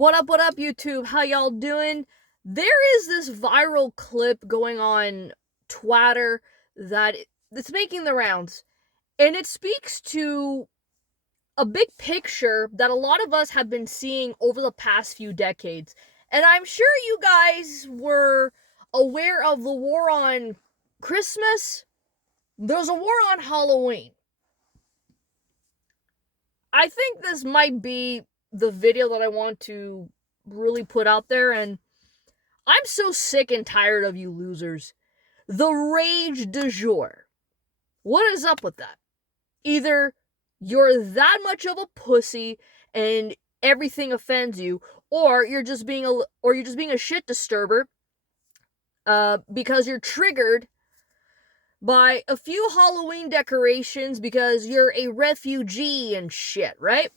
What up, YouTube? How y'all doing? There is this viral clip going on Twitter that it's making the rounds, and it speaks to a big picture that a lot of us have been seeing over the past few decades. And I'm sure you guys were aware of the war on Christmas. There's a war on Halloween. I think this might be the video that I want to really put out there, and I'm so sick and tired of you losers. The rage du jour. What is up with that? Either you're that much of a pussy and everything offends you, or you're just being a shit disturber because you're triggered by a few Halloween decorations because you're a refugee and shit, right?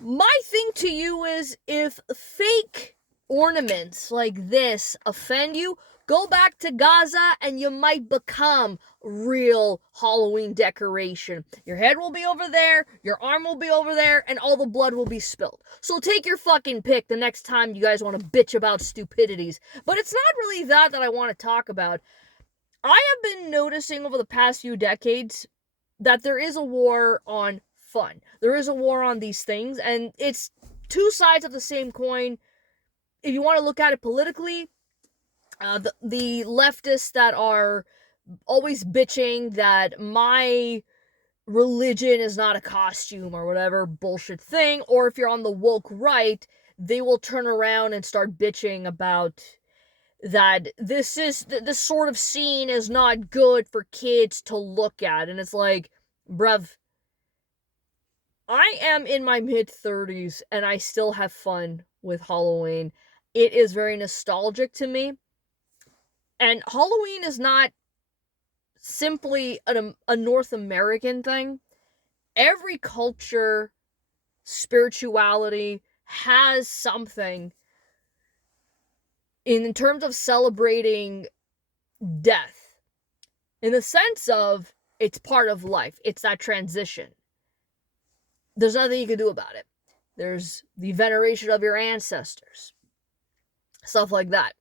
My thing to you is, if fake ornaments like this offend you, go back to Gaza and you might become real Halloween decoration. Your head will be over there, your arm will be over there, and all the blood will be spilled. So take your fucking pick the next time you guys want to bitch about stupidities. But it's not really that I want to talk about. I have been noticing over the past few decades that there is a war on fun. There is a war on these things, and it's two sides of the same coin. If you want to look at it politically, the leftists that are always bitching that my religion is not a costume or whatever bullshit thing, or if you're on the woke right, they will turn around and start bitching about that this sort of scene is not good for kids to look at. And it's like, bruv, I am in my mid-30s and I still have fun with Halloween. It is very nostalgic to me. And Halloween is not simply a North American thing. Every culture, spirituality has something in terms of celebrating death, in the sense of it's part of life. It's that transition. There's nothing you can do about it. There's the veneration of your ancestors, stuff like that.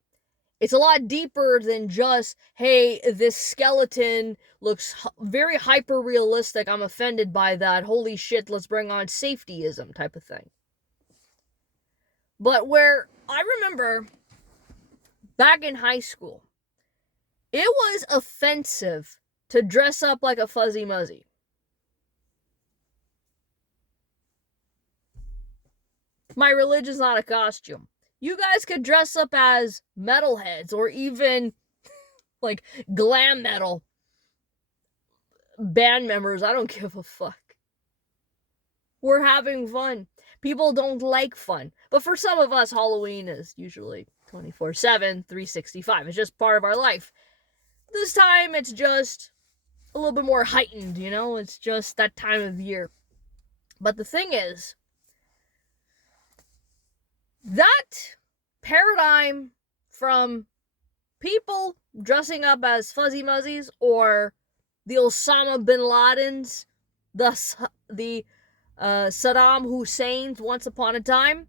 It's a lot deeper than just, hey, this skeleton looks very hyper realistic, I'm offended by that, holy shit, let's bring on safetyism type of thing. But where I remember back in high school, it was offensive to dress up like a fuzzy muzzy. My religion's not a costume. You guys could dress up as metalheads or even like glam metal band members. I don't give a fuck. We're having fun. People don't like fun. But for some of us, Halloween is usually 24/7, 365. It's just part of our life. This time, it's just a little bit more heightened, you know? It's just that time of year. But the thing is, that paradigm from people dressing up as fuzzy muzzies or the Osama bin Ladens, the Saddam Hussein's once upon a time,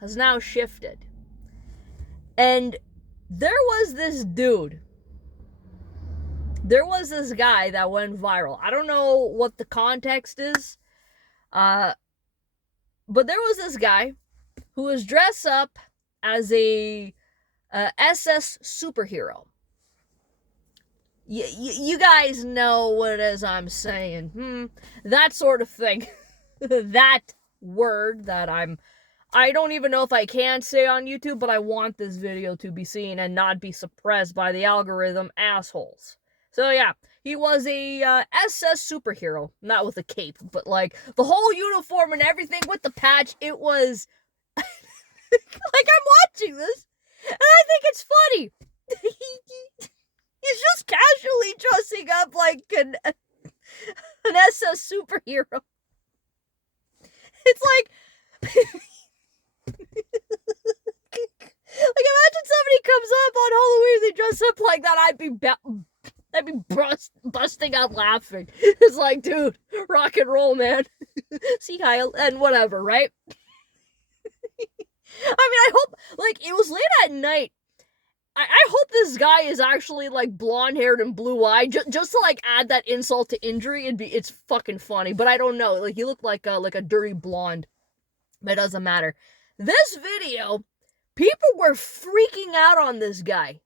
has now shifted. And there was this guy that went viral. I don't know what the context is, but there was this guy who was dressed up as a SS superhero. You guys know what it is I'm saying. That sort of thing. That word that I don't even know if I can say on YouTube, but I want this video to be seen and not be suppressed by the algorithm assholes. So yeah, he was a SS superhero, not with a cape, but like the whole uniform and everything with the patch. It was like, I'm watching this and I think it's funny. He's just casually dressing up like an SS superhero. It's like like, imagine somebody comes up on Halloween, they dress up like that, I'd be busting out laughing. It's like, dude, rock and roll, man. See, Kyle, and whatever, right? I mean, I hope, like, it was late at night. I hope this guy is actually, like, blonde-haired and blue-eyed, just to, like, add that insult to injury. It's fucking funny, but I don't know. Like, he looked like a dirty blonde, but it doesn't matter. This video, people were freaking out on this guy,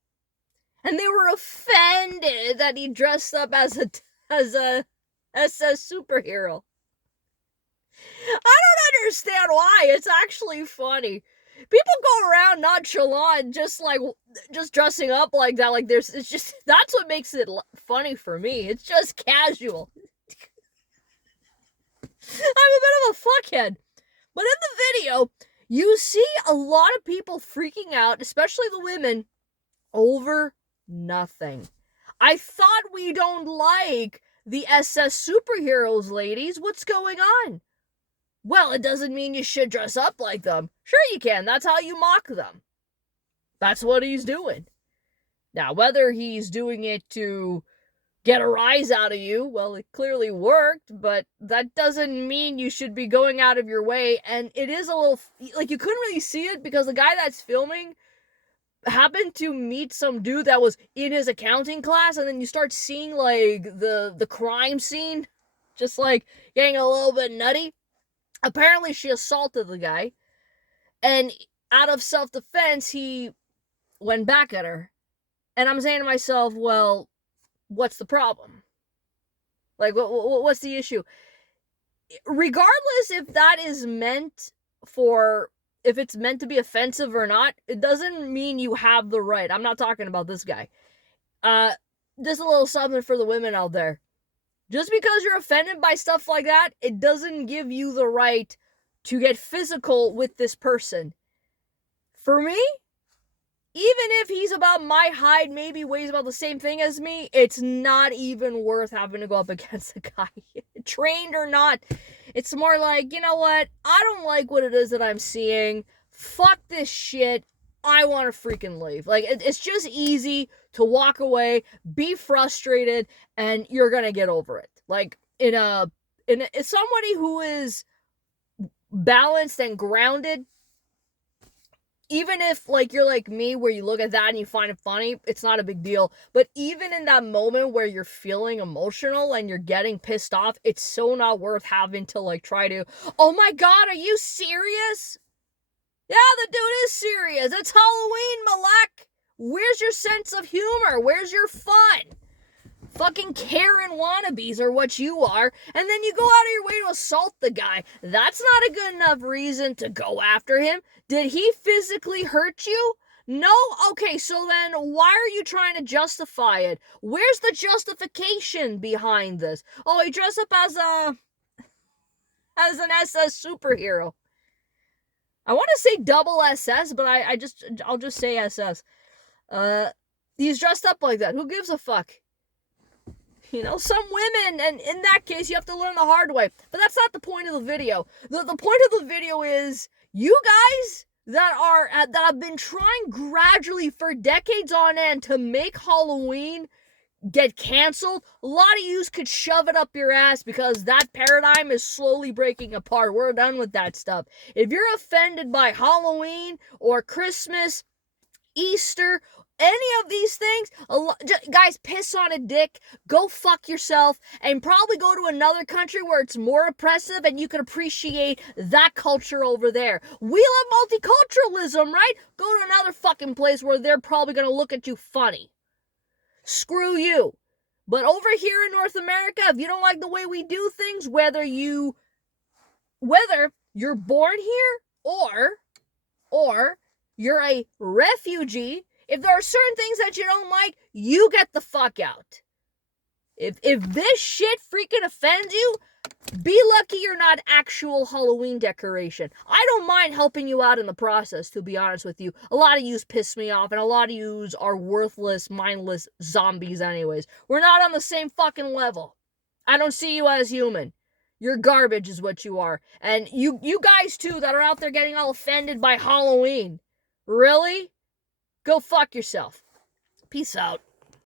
and they were offended that he dressed up as a superhero. I don't understand why. It's actually funny. People go around nonchalant, just dressing up like that. Like it's just, that's what makes it funny for me. It's just casual. I'm a bit of a fuckhead. But in the video, you see a lot of people freaking out, especially the women, over nothing. I thought we don't like the SS superheroes, ladies. What's going on? Well, it doesn't mean you should dress up like them. Sure you can. That's how you mock them. That's what he's doing. Now, whether he's doing it to get a rise out of you, well, it clearly worked, but that doesn't mean you should be going out of your way. And it is a little, like, you couldn't really see it because the guy that's filming happened to meet some dude that was in his accounting class, and then you start seeing, like, the crime scene just, like, getting a little bit nutty. Apparently, she assaulted the guy, and out of self-defense, he went back at her. And I'm saying to myself, well, what's the problem? Like, what's the issue? Regardless if that is meant for, if it's meant to be offensive or not, it doesn't mean you have the right. I'm not talking about this guy. Just a little something for the women out there. Just because you're offended by stuff like that, it doesn't give you the right to get physical with this person. For me, even if he's about my height, maybe weighs about the same thing as me, it's not even worth having to go up against a guy, trained or not. It's more like, you know what? I don't like what it is that I'm seeing. Fuck this shit. I want to freaking leave. Like, it's just easy to walk away, be frustrated, and you're gonna get over it. Like, in somebody who is balanced and grounded, even if, like, you're like me, where you look at that and you find it funny, it's not a big deal. But even in that moment where you're feeling emotional and you're getting pissed off, it's so not worth having to, like, try to, oh my god, are you serious? Yeah, the dude is serious. It's Halloween, Malek. Where's your sense of humor? Where's your fun? Fucking Karen wannabes are what you are, and then you go out of your way to assault the guy. That's not a good enough reason to go after him. Did he physically hurt you? No? Okay, so then why are you trying to justify it? Where's the justification behind this? Oh, he dressed up as an SS superhero. I want to say double SS, but I'll just say SS. He's dressed up like that. Who gives a fuck? You know, some women, and in that case, you have to learn the hard way. But that's not the point of the video. The point of the video is, you guys that have been trying gradually for decades on end to make Halloween get canceled, a lot of yous could shove it up your ass, because that paradigm is slowly breaking apart. We're done with that stuff. If you're offended by Halloween or Christmas, Easter, any of these things, guys, piss on a dick, go fuck yourself, and probably go to another country where it's more oppressive and you can appreciate that culture over there. We love multiculturalism, right? Go to another fucking place where they're probably gonna look at you funny. Screw you. But over here in North America, if you don't like the way we do things, whether you're born here or you're a refugee, if there are certain things that you don't like, you get the fuck out. If this shit freaking offends you, be lucky you're not actual Halloween decoration. I don't mind helping you out in the process, to be honest with you. A lot of yous piss me off, and a lot of yous are worthless, mindless zombies anyways. We're not on the same fucking level. I don't see you as human. You're garbage is what you are. And you guys too that are out there getting all offended by Halloween. Really? Go fuck yourself. Peace out.